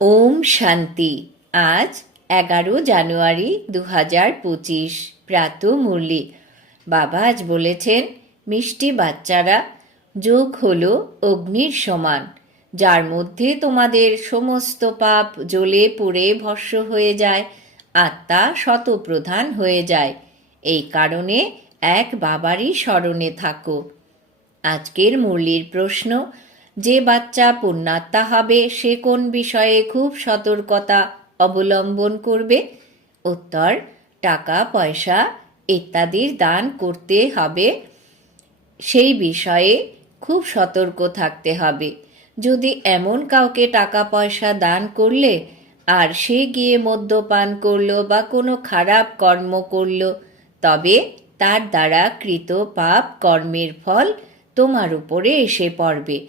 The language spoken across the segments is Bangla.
ওম শান্তি। আজ এগারো জানুয়ারি দু হাজার পঁচিশ। প্রাত মুরলি। বাবা আজ বলেছেন, মিষ্টি বাচ্চারা, যোগ হলো অগ্নির সমান। যার মধ্যে তোমাদের সমস্ত পাপ জ্বলে পুড়ে ভস্য হয়ে যায়, আত্মা শতপ্রধান হয়ে যায়। এই কারণে এক বাবারই স্মরণে থাকো। আজকের মুরলির প্রশ্ন যে বাচ্চা পুণ্যাত্মা হবে, সে কোন বিষয়ে খুব সতর্কতা অবলম্বন করবে? উত্তর, টাকা, পয়সা ইত্যাদির দান করতে হবে। সেই বিষয়ে খুব সতর্ক থাকতে হবে। যদি এমন কাউকে টাকা, পয়সা দান করলে আর সে গিয়ে মদ্যপান করল বা কোনো খারাপ কর্ম করল, তবে তার দ্বারা কৃত পাপ কর্মের ফল তোমার উপরে এসে পড়বে।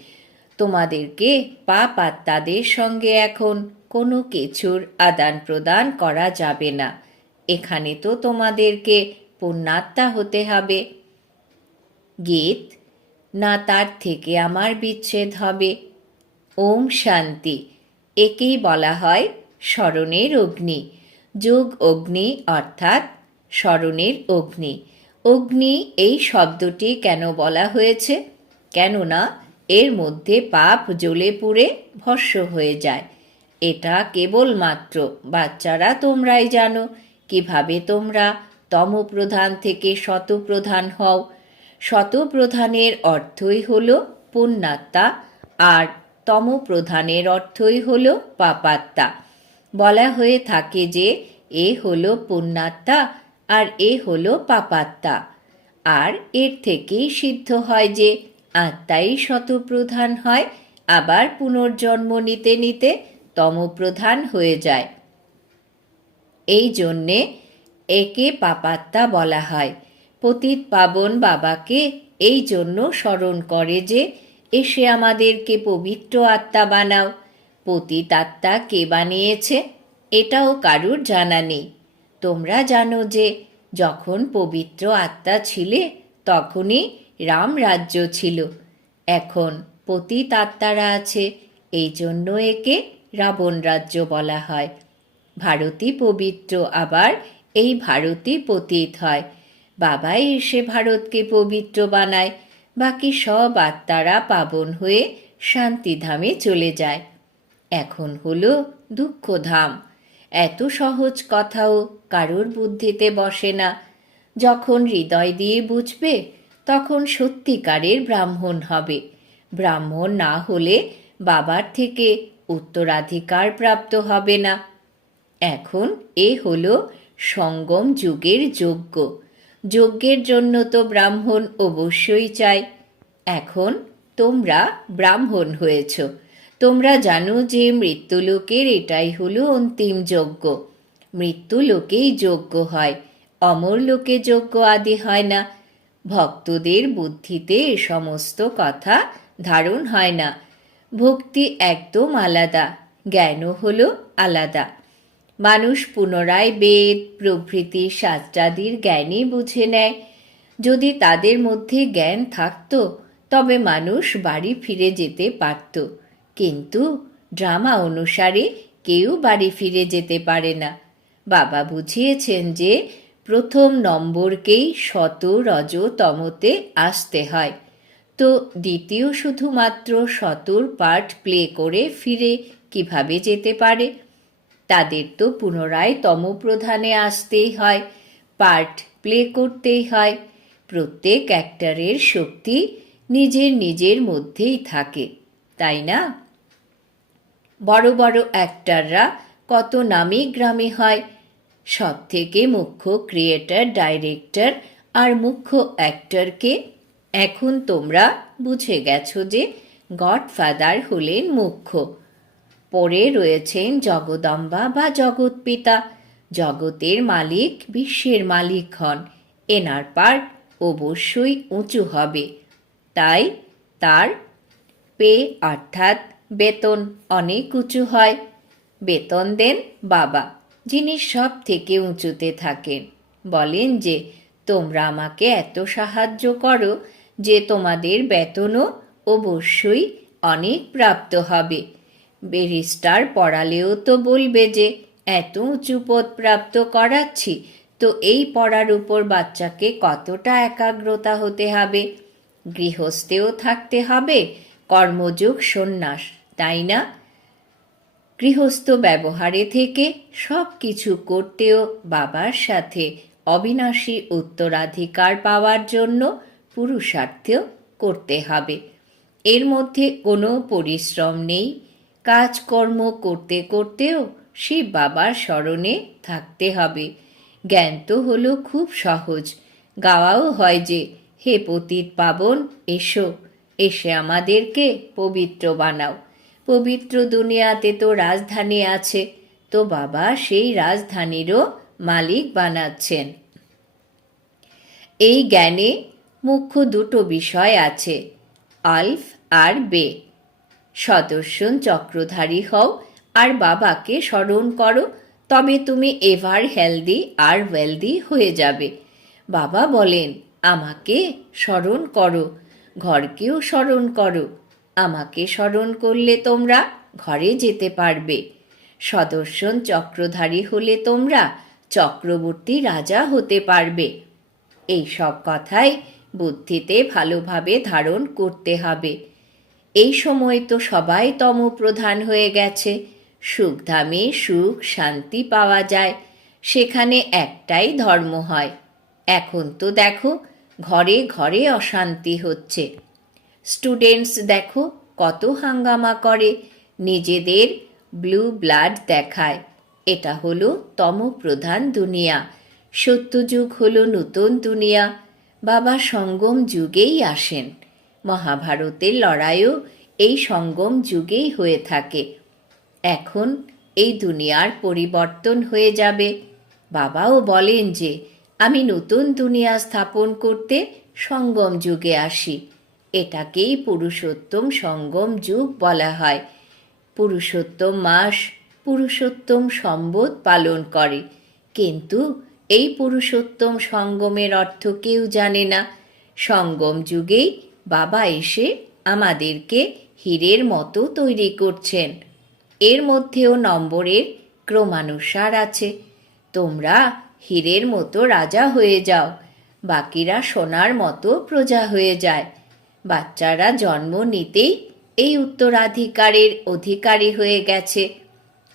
তোমাদেরকে পাপ আত্মাদের সঙ্গে এখন কোনো কিছুর আদান প্রদান করা যাবে না। এখানে তো তোমাদেরকে পুণ্যাত্মা হতে হবে। গীত, না তার থেকে আমার বিচ্ছেদ হবে। ওম শান্তি। একেই বলা হয় স্মরণের অগ্নি। যোগ অগ্নি অর্থাৎ স্মরণের অগ্নি। অগ্নি এই শব্দটি কেন বলা হয়েছে? কেননা এর মধ্যে পাপ জ্বলে পুড়ে ভস্য হয়ে যায়। এটা কেবলমাত্র বাচ্চারা তোমরাই জানো। কীভাবে তোমরা তমপ্রধান থেকে শতপ্রধান হও? শতপ্রধানের অর্থই হল পুণ্যাত্মা আর তমপ্রধানের অর্থই হল পাপাত্মা। বলা হয়ে থাকে যে এ হল পুণ্যাত্মা আর এ হল পাপাত্মা। আর এর থেকেই সিদ্ধ হয় যে আত্মাই শতপ্রধান হয়, আবার পুনর্জন্ম নিতে নিতে তমপ্রধান হয়ে যায়। এই জন্যে একে পাপাত্মা বলা হয়। পতিত পাবন বাবাকে এই জন্য স্মরণ করে যে, এসে আমাদেরকে পবিত্র আত্মা বানাও। পতিত আত্মা কে বানিয়েছে, এটাও কারুর জানা নেই। তোমরা জানো যে, যখন পবিত্র আত্মা ছিলে, তখনই রাম রাজ্য ছিল। এখন পতিত আত্মারা আছে এই জন্য একে রাবণ রাজ্য বলা হয়। ভারতী পবিত্র আবার এই ভারতী পতিত হয়। বাবাই এসে ভারতকে পবিত্র বানায়, বাকি সব আত্মারা পাবন হয়ে শান্তিধামে চলে যায়। এখন হলো দুঃখধাম। এত সহজ কথাও কারোর বুদ্ধিতে বসে না। যখন হৃদয় দিয়ে বুঝবে তখন সত্যিকারের ব্রাহ্মণ হবে। ব্রাহ্মণ না হলে বাবার থেকে উত্তরাধিকার প্রাপ্ত হবে না। এখন এ হল সঙ্গম যুগের যজ্ঞ। যজ্ঞের জন্য তো ব্রাহ্মণ অবশ্যই চাই এখন তোমরা ব্রাহ্মণ হয়েছ। তোমরা জানো যে মৃত্যুলোকের এটাই হলো অন্তিম যজ্ঞ। মৃত্যুলোকেই যজ্ঞ হয়। অমর লোকে যজ্ঞ আদি হয় না। ভক্তদের বুদ্ধিতে এ সমস্ত কথা ধারণ হয় না। ভক্তি একদম আলাদা, জ্ঞানও হল আলাদা। মানুষ পুনরায় বেদ, প্রভৃতি শাস্ত্রাদির জ্ঞানই বুঝে নেয়। যদি তাদের মধ্যে জ্ঞান থাকতো, তবে মানুষ বাড়ি ফিরে যেতে পারত। কিন্তু ড্রামা অনুসারে কেউ বাড়ি ফিরে যেতে পারে না। বাবা বুঝিয়েছেন যে প্রথম নম্বরকেই শত রজ তমতে আসতে হয়। তো দ্বিতীয় শুধুমাত্র শতর পার্ট প্লে করে ফিরে কীভাবে যেতে পারে? তাদের তো পুনরায় তমপ্রধানে আসতেই হয় পার্ট প্লে করতেই হয়। প্রত্যেক অ্যাক্টারের শক্তি নিজের নিজের মধ্যেই থাকে, তাই না? বড় বড় অ্যাক্টাররা কত নামি গ্রামে হয় সব থেকে মুখ্য ক্রিয়েটার ডাইরেক্টর আর মুখ্য অ্যাক্টরকে এখন তোমরা বুঝে গেছো যে গডফাদার হলেন মুখ্য। পরে রয়েছেন জগদম্বা বা জগৎপিতা জগতের মালিক, বিশ্বের মালিক হন। এনার পার্ট অবশ্যই উঁচু হবে। তাই তার পে অর্থাৎ বেতন অনেক উঁচু হয়। বেতন দেন বাবা। যিনি সব থেকে উঁচুতে থাকেন। বলেন যে, তোমরা আমাকে এত সাহায্য করো যে তোমাদের বেতনও অবশ্যই অনেক প্রাপ্ত হবে। বেরিস্টার পড়ালেও তো বলবে যে, এত উঁচু পদ প্রাপ্ত করাচ্ছি, তো এই পড়ার উপর বাচ্চাকে কতটা একাগ্রতা হতে হবে? গৃহস্থেও থাকতে হবে, কর্মযোগ সন্ন্যাস, তাই না গৃহস্থ ব্যবহারে থেকে সব কিছু করতেও বাবার সাথে অবিনাশী উত্তরাধিকার পাওয়ার জন্য পুরুষার্থেও করতে হবে। এর মধ্যে কোনো পরিশ্রম নেই। কাজকর্ম করতে করতেও শিব বাবার স্মরণে থাকতে হবে। জ্ঞান তো হলো খুব সহজ। গাওয়াও হয় যে, হে পতিত পাবন, এসো। এসে আমাদেরকে পবিত্র বানাও। পবিত্র দুনিয়াতে তো রাজধানী আছে, তো বাবা সেই রাজধানীরও মালিক বানাচ্ছেন। এই জ্ঞানে মুখ্য দুটো বিষয় আছে, আলফ আর বে। সদস্যন চক্রধারী হও আর বাবাকে স্মরণ করো, তবে তুমি এভার হেলদি আর ওয়েলদি হয়ে যাবে। বাবা বলেন, আমাকে স্মরণ করো, ঘরকেও স্মরণ করো। আমাকে স্মরণ করলে তোমরা ঘরে যেতে পারবে। সদর্শন চক্রধারী হলে তোমরা চক্রবর্তী রাজা হতে পারবে। এই সব কথাই বুদ্ধিতে ভালোভাবে ধারণ করতে হবে। এই সময় তো সবাই তমপ্রধান হয়ে গেছে। সুখধামে সুখ শান্তি পাওয়া যায়। সেখানে একটাই ধর্ম হয়। এখন তো দেখো, ঘরে ঘরে অশান্তি হচ্ছে। স্টুডেন্টস দেখো কত হাঙ্গামা করে। নিজেদের ব্লু ব্লাড দেখায়। এটা হলো তম প্রধান দুনিয়া। সত্যযুগ হলো নতুন দুনিয়া। বাবা সঙ্গম যুগেই আসেন। মহাভারতের লড়াইও এই সঙ্গম যুগেই হয়ে থাকে। এখন এই দুনিয়ার পরিবর্তন হয়ে যাবে। বাবাও বলেন যে, আমি নতুন দুনিয়া স্থাপন করতে সঙ্গম যুগে আসি। এটাকেই পুরুষোত্তম সঙ্গম যুগ বলা হয়। পুরুষোত্তম মাস, পুরুষোত্তম সম্বোধ পালন করে। কিন্তু এই পুরুষোত্তম সঙ্গমের অর্থ কেউ জানে না। সঙ্গম যুগেই বাবা এসে আমাদেরকে হীরের মতো তৈরি করছেন। এর মধ্যেও নম্বরের ক্রমানুসার আছে। তোমরা হীরের মতো রাজা হয়ে যাও। বাকিরা সোনার মতো প্রজা হয়ে যায়। বাচ্চারা জন্ম নিতেই এই উত্তরাধিকারের অধিকারী হয়ে গেছে।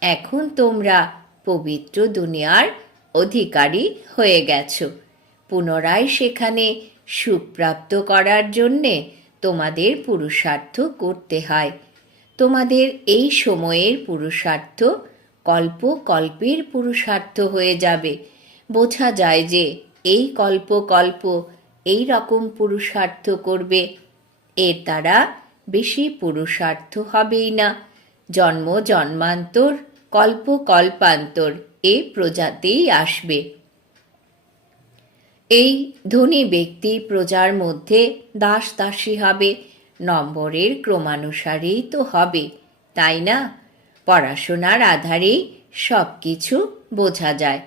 এখন তোমরা পবিত্র দুনিয়ার অধিকারী হয়ে গেছ। পুনরায় সেখানে সুপ্রাপ্ত করার জন্যে তোমাদের পুরুষার্থ করতে হয়। তোমাদের এই সময়ের পুরুষার্থ কল্প কল্পের পুরুষার্থ হয়ে যাবে। বোঝা যায় যে এই কল্প কল্প এই রকম পুরুষার্থ করবে। এর দ্বারা বেশি পুরুষার্থ হবেই না। জন্ম জন্মান্তর, কল্প কল্পান্তর এ প্রজাতেই আসবে। এই ধনী ব্যক্তি প্রজার মধ্যে দাস দাসী হবে, নম্বরের ক্রমানুসারেই তো হবে, তাই না? পড়াশোনার আধারেই সব কিছু বোঝা যায়।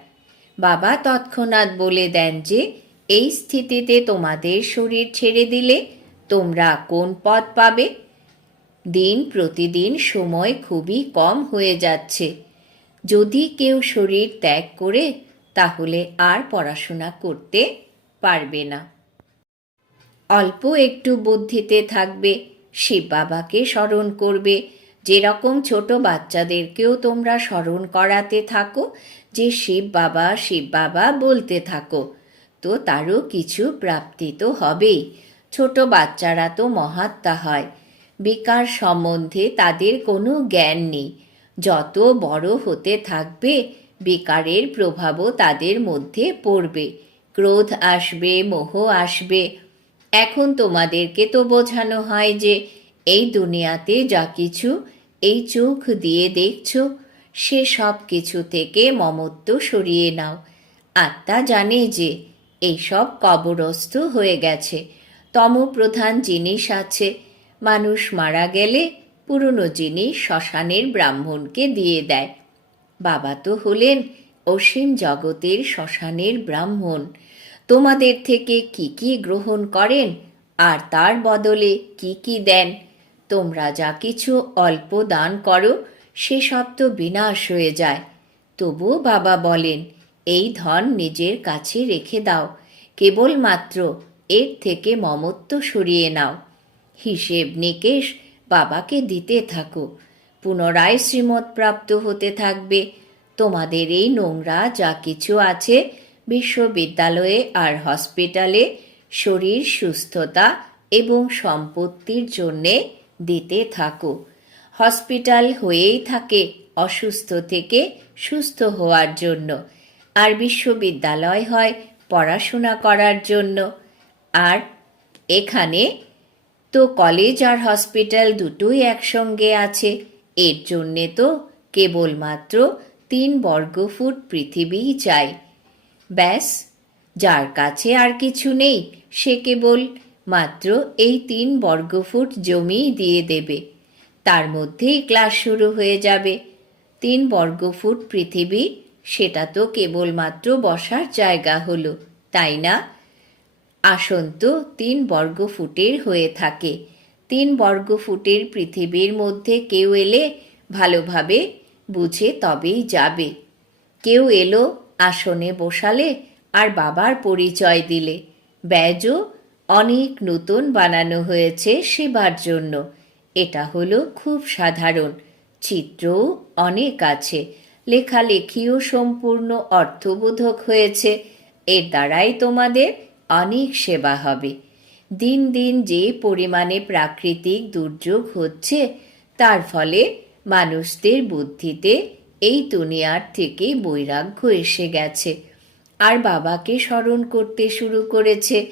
বাবা তৎক্ষণাৎ বলে দেন যে, এই স্থিতিতে তোমাদের শরীর ছেড়ে দিলে তোমরা কোন পদ পাবে? দিন প্রতিদিন সময় খুবই কম হয়ে যাচ্ছে। যদি কেউ শরীর ত্যাগ করে, তাহলে আর পড়াশোনা করতে পারবে না। অল্প একটু বুদ্ধিতে থাকবে, শিব বাবাকে স্মরণ করবে। যেরকম ছোট বাচ্চাদেরকেও তোমরা স্মরণ করাতে থাকো, যে শিব বাবা শিব বাবা বলতে থাকো, তো তারও কিছু প্রাপ্তি তো হবেই। ছোট বাচ্চারা তো মহাত্মা হয়। বিকার সম্বন্ধে তাদের কোনো জ্ঞান নেই। যত বড় হতে থাকবে, বিকারের প্রভাবও তাদের মধ্যে পড়বে। ক্রোধ আসবে, মোহ আসবে। এখন তোমাদেরকে তো বোঝানো হয় যে, এই দুনিয়াতে যা কিছু, এই চোখ দিয়ে দেখছ, সে সব কিছু থেকে মমত্ব সরিয়ে নাও। আত্মা জানে যে এইসব কবরস্থ হয়ে গেছে। তমপ্রধান জিনিস আছে। মানুষ মারা গেলে পুরনো জিনিস শ্মশানের ব্রাহ্মণকে দিয়ে দেয়। বাবা তো হলেন অসীম জগতের শ্মশানের ব্রাহ্মণ। তোমাদের থেকে কি কি গ্রহণ করেন আর তার বদলে কি কি দেন? তোমরা যা কিছু অল্প দান করো সে সব তো বিনাশ হয়ে যায়। তবুও বাবা বলেন, এই ধন নিজের কাছে রেখে দাও। কেবলমাত্র এর থেকে মমত্ব সরিয়ে নাও। হিসেব নিকেশ বাবাকে দিতে থাকো। পুনরায় শ্রীমত প্রাপ্ত হতে থাকবে। তোমাদের এই নোংরা যা কিছু আছে বিশ্ববিদ্যালয়ে আর হসপিটালে শরীর সুস্থতা এবং সম্পত্তির জন্যে দিতে থাকো। হসপিটাল হয়েই থাকে অসুস্থ থেকে সুস্থ হওয়ার জন্য। আর বিশ্ববিদ্যালয় হয় পড়াশোনা করার জন্য। আর এখানে তো কলেজ আর হসপিটাল দুটোই একসঙ্গে আছে। এর জন্যে তো কেবলমাত্র তিন বর্গফুট পৃথিবীই চাই। ব্যাস, যার কাছে আর কিছু নেই, সে কেবল মাত্র এই তিন বর্গফুট জমি দিয়ে দেবে। তার মধ্যেই ক্লাস শুরু হয়ে যাবে। তিন বর্গফুট পৃথিবী, সেটা তো কেবলমাত্র বসার জায়গা হলো, তাই না? আসন তো তিন বর্গফুটের হয়ে থাকে। তিন বর্গফুটের পৃথিবীর মধ্যে কেউ এলে ভালোভাবে বুঝে তবেই যাবে। কেউ এলো আসনে বসালে আর বাবার পরিচয় দিলে। ব্যাজও অনেক নতুন বানানো হয়েছে সেবার জন্য। এটা হলো খুব সাধারণ, চিত্রও অনেক আছে। লেখালেখিও সম্পূর্ণ অর্থবোধক হয়েছে। এর দ্বারাই তোমাদের অনেক সেবা হবে। দিন দিন যে পরিমাণে প্রাকৃতিক দুর্যোগ হচ্ছে, তার ফলে মানুষদের বুদ্ধিতে এই দুনিয়ার থেকে বৈরাগ্য এসে গেছে। আর বাবাকে স্মরণ করতে শুরু করেছে,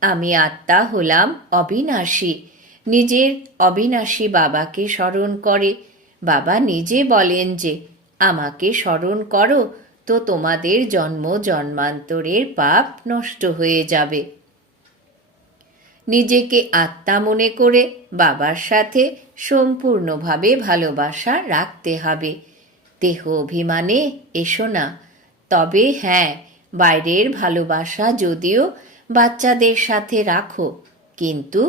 আমি আত্মা হলাম অবিনাশী। নিজের অবিনাশী বাবাকে স্মরণ করে। বাবা নিজে বলেন যে, আমাকে স্মরণ করো তো তোমাদের জন্ম জন্মান্তরের পাপ নষ্ট হয়ে যাবে। নিজেকে আত্মা মনে করে বাবার সাথে সম্পূর্ণভাবে ভালোবাসা রাখতে হবে। দেহ অভিমানে এসো না। তবে হ্যাঁ বাইরের ভালোবাসা যদিও বাচ্চাদের সাথে রাখো, কিন্তু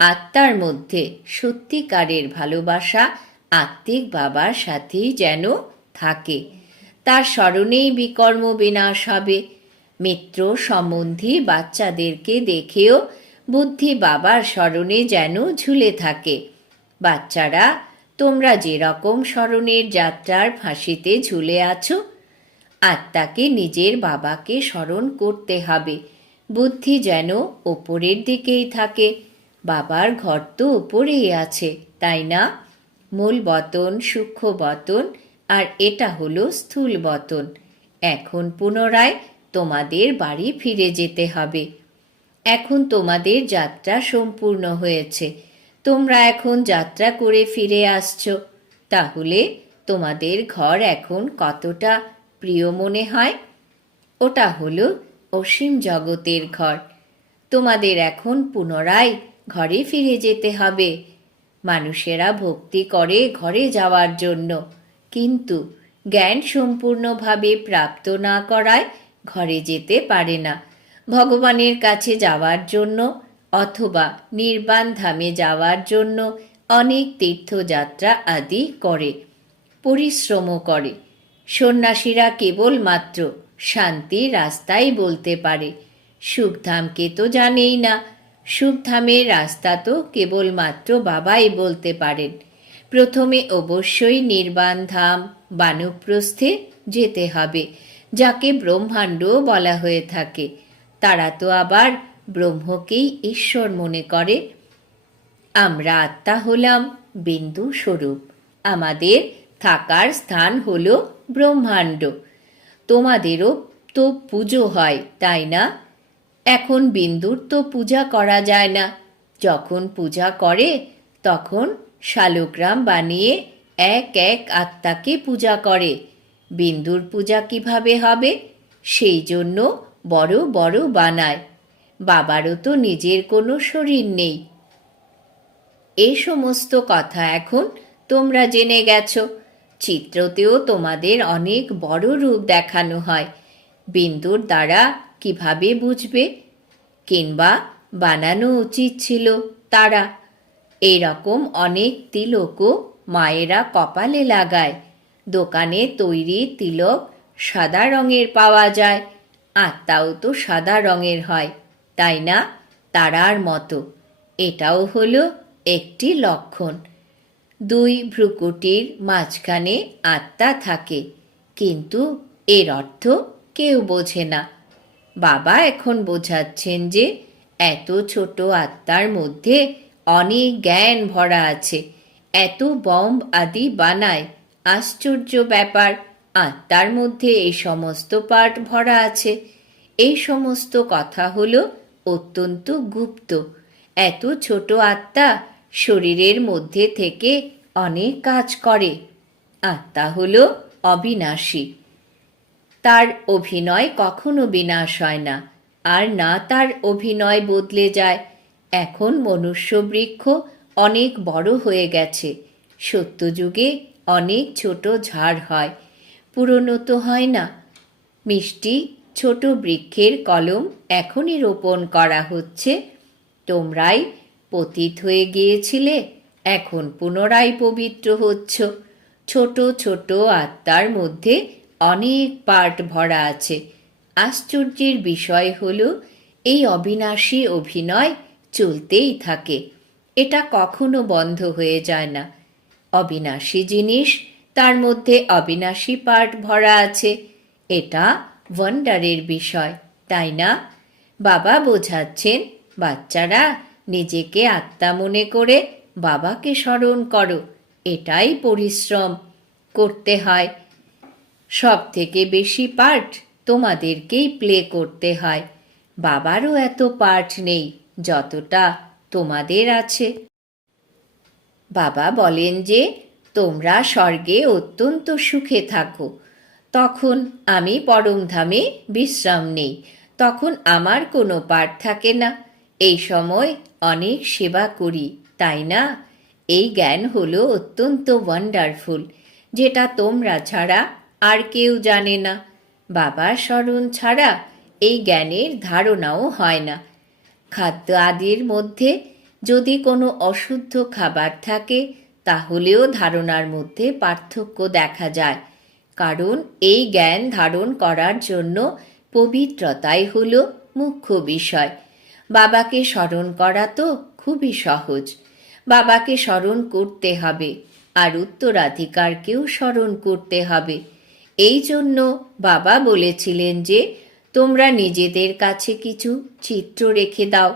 আত্মার মধ্যে সত্যিকারের ভালোবাসা আত্মিক বাবার সাথেই যেন থাকে। তার স্মরণেই বিকর্ম বিনাশ হবে। মিত্র সম্বন্ধী বাচ্চাদেরকে দেখেও বুদ্ধি বাবার স্মরণে যেন ঝুলে থাকে। বাচ্চারা, তোমরা যেরকম স্মরণের যাত্রার ফাঁসিতে ঝুলে আছো, আত্মাকে নিজের বাবাকে স্মরণ করতে হবে। বুদ্ধি যেন ওপরের দিকেই থাকে, বাবার ঘর তো ওপরেই আছে, তাই না? মূল বতন, সূক্ষ্ম বতন আর এটা হলো স্থূল বতন। এখন পুনরায় তোমাদের বাড়ি ফিরে যেতে হবে। এখন তোমাদের যাত্রা সম্পূর্ণ হয়েছে। তোমরা এখন যাত্রা করে ফিরে আসছো। তাহলে তোমাদের ঘর এখন কতটা প্রিয় মনে হয়? ওটা হলো অসীম জগতের ঘর। তোমাদের এখন পুনরায় ঘরে ফিরে যেতে হবে। মানুষেরা ভক্তি করে ঘরে যাওয়ার জন্য। কিন্তু জ্ঞান সম্পূর্ণভাবে প্রাপ্ত না করায় ঘরে যেতে পারে না। ভগবানের কাছে যাওয়ার জন্য অথবা নির্বাণ ধামে যাওয়ার জন্য অনেক তীর্থযাত্রা আদি করে পরিশ্রমও করে। সন্ন্যাসীরা কেবলমাত্র শান্তির রাস্তাই বলতে পারে। সুখধামকে তো জানেই না, সুখধামের রাস্তা তো কেবলমাত্র বাবাই বলতে পারেন। প্রথমে অবশ্যই নির্বাণ ধাম, বানপ্রস্থে যেতে হবে, যাকে ব্রহ্মাণ্ড বলা হয়ে থাকে। তারা তো আবার ব্রহ্মকেই ঈশ্বর মনে করে। আমরা আত্মা হলাম বিন্দু স্বরূপ। আমাদের থাকার স্থান হল ব্রহ্মাণ্ড। তোমাদেরও তো পুজো হয়, তাই না? এখন বিন্দুর তো পূজা করা যায় না। যখন পূজা করে, তখন শালগ্রাম বানিয়ে এক এক আত্মাকে পূজা করে। বিন্দুর পূজা কীভাবে হবে? সেই জন্য বড় বড় বানায়। বাবারও তো নিজের কোনো শরীর নেই। এই সমস্ত কথা এখন তোমরা জেনে গেছ। চিত্রতেও তোমাদের অনেক বড় রূপ দেখানো হয়। বিন্দুর দ্বারা কীভাবে বুঝবে? কিংবা বানানো উচিত ছিল তারা? এরকম অনেক তিলকও মায়েরা কপালে লাগায়। দোকানে তৈরি তিলক সাদা রঙের পাওয়া যায়, আত্মাও তো সাদা রঙের হয়, তাই না? তারার মতো। এটাও হলো একটি লক্ষণ। দুই ভ্রুকুটির মাঝখানে আত্মা থাকে, কিন্তু এর অর্থ কেউ বোঝে না। বাবা এখন বোঝাচ্ছেন যে, এত ছোট আত্মার মধ্যে অনেক জ্ঞান ভরা আছে। এত বম্ব আদি বানায়। আশ্চর্য ব্যাপার, আত্মার মধ্যে এই সমস্ত পার্ট ভরা আছে। এই সমস্ত কথা হল অত্যন্ত গুপ্ত। এত ছোট আত্মা শরীরের মধ্যে থেকে অনেক কাজ করে। আত্মা হল অবিনাশী। তার অভিনয় কখনো বিনাশ হয় না। আর না তার অভিনয় বদলে যায়। এখন মনুষ্য বৃক্ষ অনেক বড় হয়ে গেছে। সত্যযুগে অনেক ছোট ঝাড় হয়। পুরনো তো হয় না। মিষ্টি ছোট বৃক্ষের কলম এখনই রোপণ করা হচ্ছে। তোমরাই পতিত হয়ে গিয়েছিলে, এখন পুনরায় পবিত্র হচ্ছ। ছোট ছোট আত্মার মধ্যে অনেক পার্ট ভরা আছে। আশ্চর্যের বিষয় হলো, এই অবিনাশী অভিনয় চলতেই থাকে। এটা কখনো বন্ধ হয়ে যায় না। অবিনাশী জিনিস, তার মধ্যে অবিনাশী পার্ট ভরা আছে। এটা ওয়ান্ডারের বিষয়, তাই না? বাবা বোঝাচ্ছেন, বাচ্চারা, নিজেকে আত্মা মনে করে বাবাকে স্মরণ করো, এটাই পরিশ্রম, করতে হয়। সব থেকে বেশি পার্ট তোমাদেরকেই প্লে করতে হয়। বাবারও এত পার্ট নেই। যতটা তোমাদের আছে। বাবা বলেন যে, তোমরা স্বর্গে অত্যন্ত সুখে থাকো। তখন আমি পরমধামে বিশ্রাম নেই। তখন আমার কোনো পাঠ থাকে না। এই সময় অনেক সেবা করি, তাই না? এই জ্ঞান হলো অত্যন্ত ওয়ান্ডারফুল যেটা তোমরা ছাড়া আর কেউ জানে না। বাবার স্মরণ ছাড়া এই জ্ঞানের ধারণাও হয় না। খাদ্য আদির মধ্যে যদি কোনো অশুদ্ধ খাবার থাকে, তাহলেও ধারণার মধ্যে পার্থক্য দেখা যায়। কারণ এই জ্ঞান ধারণ করার জন্য পবিত্রতাই হল মুখ্য বিষয়। বাবাকে স্মরণ করা তো খুবই সহজ। বাবাকে স্মরণ করতে হবে আর উত্তরাধিকারকেও স্মরণ করতে হবে। এই জন্য বাবা বলেছিলেন যে তোমরা নিজেদের কাছে কিছু চিত্র রেখে দাও,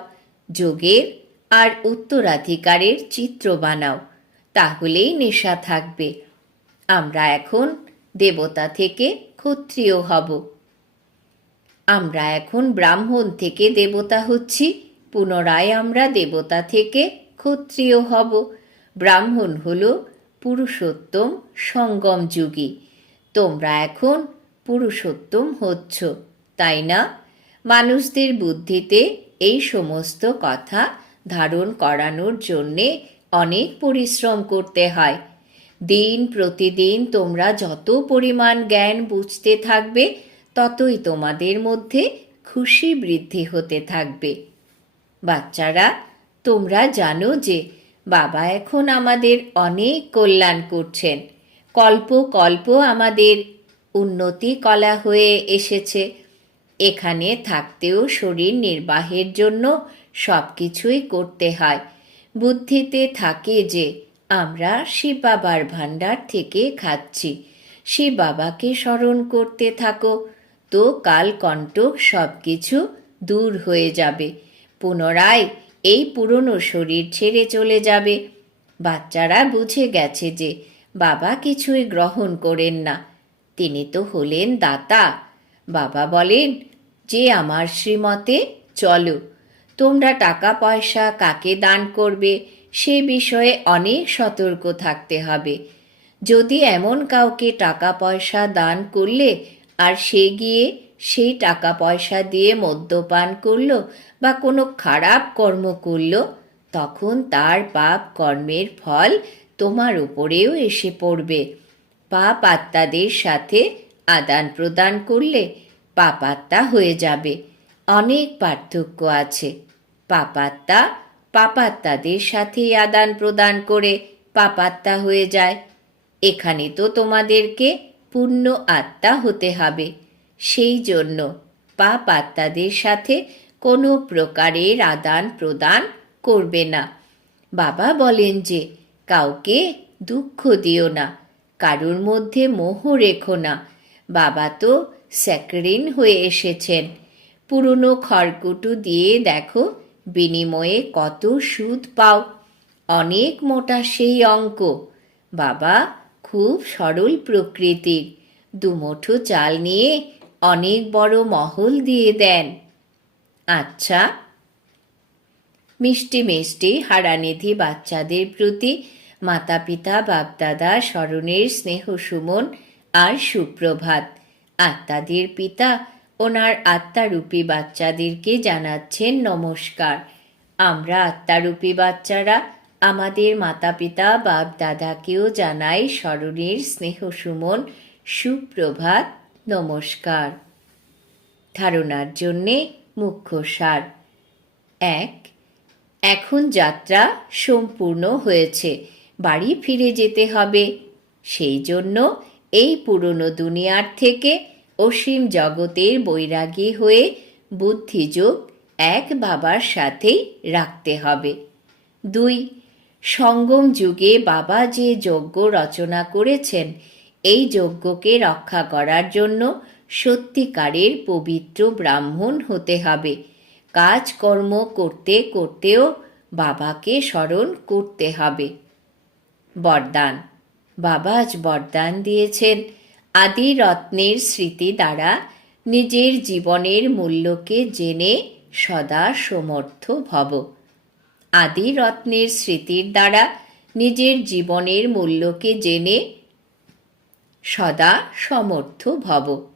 যোগের আর উত্তরাধিকারের চিত্র বানাও, তাহলেই নেশা থাকবে। আমরা এখন দেবতা থেকে ক্ষত্রিয় হব। আমরা এখন ব্রাহ্মণ থেকে দেবতা হচ্ছি, পুনরায় আমরা দেবতা থেকে ক্ষত্রিয় হব। ব্রাহ্মণ হল পুরুষোত্তম সঙ্গম যুগী। তোমরা এখন পুরুষোত্তম হচ্ছ। তাই না? মানুষদের বুদ্ধিতে এই সমস্ত কথা ধারণ করানোর জন্যে অনেক পরিশ্রম করতে হয়। দিন প্রতিদিন তোমরা যত পরিমাণ জ্ঞান বুঝতে থাকবে, ততই তোমাদের মধ্যে খুশি বৃদ্ধি হতে থাকবে। বাচ্চারা, তোমরা জানো যে বাবা এখন আমাদের অনেক কল্যাণ করছেন। কল্প কল্প আমাদের উন্নতি কলা হয়ে এসেছে। এখানে থাকতেও শরীর নির্বাহের জন্য সব কিছুই করতে হয়। বুদ্ধিতে থাকে যে, আমরা শিব বাবার ভাণ্ডার থেকে খাচ্ছি। শিব বাবাকে স্মরণ করতে থাকো। তো কাল কণ্টক সব কিছু দূর হয়ে যাবে। পুনরায় এই পুরনো শরীর ছেড়ে চলে যাবে। বাচ্চারা বুঝে গেছে যে, বাবা কিছুই গ্রহণ করেন না। তিনি তো হলেন দাতা। বাবা বলেন, যে আমার শ্রীমতে, চলো। তোমরা টাকা পয়সা কাকে দান করবে সে বিষয়ে অনেক সতর্ক থাকতে হবে। যদি এমন কাউকে টাকা পয়সা দান করলে আর সে গিয়ে সেই টাকা পয়সা দিয়ে মদ্যপান করল বা কোনো খারাপ কর্ম করল, তখন তার পাপ কর্মের ফল তোমার উপরেও এসে পড়বে। পাপ আত্মাদের সাথে আদান প্রদান করলে পাপাত্মা হয়ে যাবে। অনেক পার্থক্য আছে। পাপাত্মা পাপাত্তাদের সাথে আদান প্রদান করে পাপাত্তা হয়ে যায়। এখানে তো তোমাদেরকে পূর্ণ আত্মা হতে হবে। সেই জন্য পাপ আত্মাদের সাথে কোনো প্রকারের আদান প্রদান করবে না। বাবা বলেন যে, কাউকে দুঃখ দিও না। কারুর মধ্যে মোহ রেখো না। বাবা তো স্যাকরিন হয়ে এসেছেন। পুরনো খড়কুটু দিয়ে দেখো, বিনিময়ে কত সুদ পাও। অনেক মোটা সেই অঙ্ক। বাবা খুব সরল প্রকৃতির। দুমুঠো চাল নিয়ে অনেক বড় মহল দিয়ে দেন। আচ্ছা। মিষ্টি মিষ্টি হারানিধি বাচ্চাদের প্রতি মাতা পিতা বাপদাদা, স্মরণের স্নেহ সুমন আর সুপ্রভাত। আত্মাদের পিতা ওনার আত্মারূপী বাচ্চাদেরকে জানাচ্ছেন নমস্কার। আমরা আত্মারূপী বাচ্চারা আমাদের মাতা পিতা বাপ দাদাকেও জানাই স্মরণের স্নেহ সুমন, সুপ্রভাত, নমস্কার। ধারণার জন্যে মুখ্য সার। এক, এখন যাত্রা সম্পূর্ণ হয়েছে। বাড়ি ফিরে যেতে হবে। সেই জন্য এই পুরনো দুনিয়ার থেকে অসীম জগতের বৈরাগী হয়ে বুদ্ধিযোগ এক বাবার সাথেই রাখতে হবে। দুই, সঙ্গম যুগে বাবা যে যজ্ঞ রচনা করেছেন, এই যজ্ঞকে রক্ষা করার জন্য সত্যিকারের পবিত্র ব্রাহ্মণ হতে হবে। কাজকর্ম করতে করতেও বাবাকে স্মরণ করতে হবে। বরদান। বাবা আজ বরদান দিয়েছেন। আদি রত্নের স্মৃতি দ্বারা নিজের জীবনের মূল্যকে জেনে সদা সমর্থ ভব। আদি রত্নের স্মৃতির দ্বারা নিজের জীবনের মূল্যকে জেনে সদা সমর্থ ভব।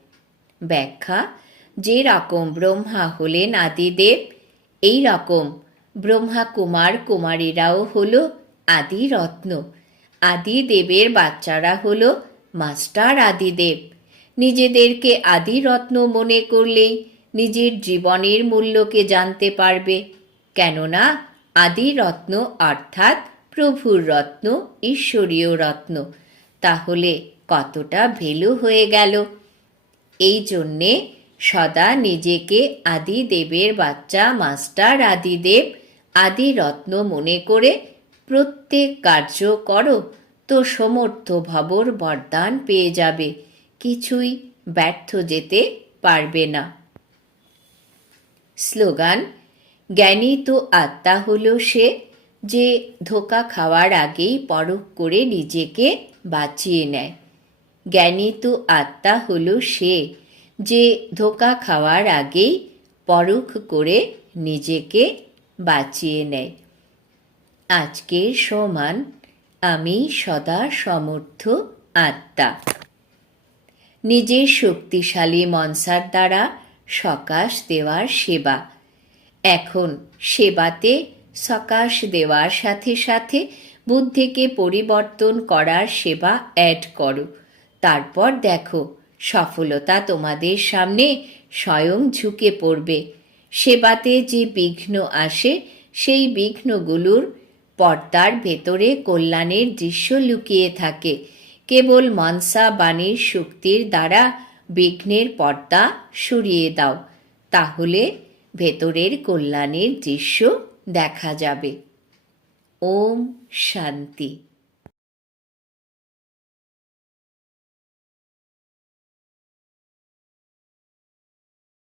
ব্যাখ্যা, যে রকম ব্রহ্মা হলেন আদিদেব, এই রকম ব্রহ্মা কুমার কুমারীরাও হল আদি রত্ন। আদিদেবের বাচ্চারা হল মাস্টার আদিদেব। নিজেদেরকে আদি রত্ন মনে করলেই নিজের জীবনের মূল্যকে জানতে পারবে। কেননা আদি রত্ন অর্থাৎ প্রভুর রত্ন, ঈশ্বরীয় রত্ন। তাহলে কতটা ভেলু হয়ে গেল? এই জন্যে সদা নিজেকে আদিদেবের বাচ্চা মাস্টার আদিদেব আদি রত্ন মনে করে প্রত্যেক কার্য করো, তো সমর্থ ভবর বরদান পেয়ে যাবে। কিছুই ব্যর্থ যেতে পারবে না। স্লোগান, জ্ঞানী তো আত্মা হলো সে, যে ধোকা খাওয়ার আগেই পরখ করে নিজেকে বাঁচিয়ে নেয়। জ্ঞানী তো আত্মা হলো সে, যে ধোকা খাওয়ার আগেই পরখ করে নিজেকে বাঁচিয়ে নেয়। আজকের সমান আমি সদা সমর্থ আত্মা। নিজের শক্তিশালী মনসার দ্বারা সকাশ দেওয়ার সেবা। এখন সেবাতে সকাশ দেওয়ার সাথে সাথে বুদ্ধিকে পরিবর্তন করার সেবা অ্যাড করো। তারপর দেখো, সফলতা তোমাদের সামনে স্বয়ং ঝুঁকে পড়বে। সেবাতে যে বিঘ্ন আসে, সেই বিঘ্নগুলোর পর্দার ভেতরে কল্যাণের দৃশ্য লুকিয়ে থাকে। কেবল মনসা বাণীর শক্তির দ্বারা বিঘ্নের পর্দা সরিয়ে দাও, তাহলে ভেতরের কল্যাণের দৃশ্য দেখা যাবে। ওম শান্তি।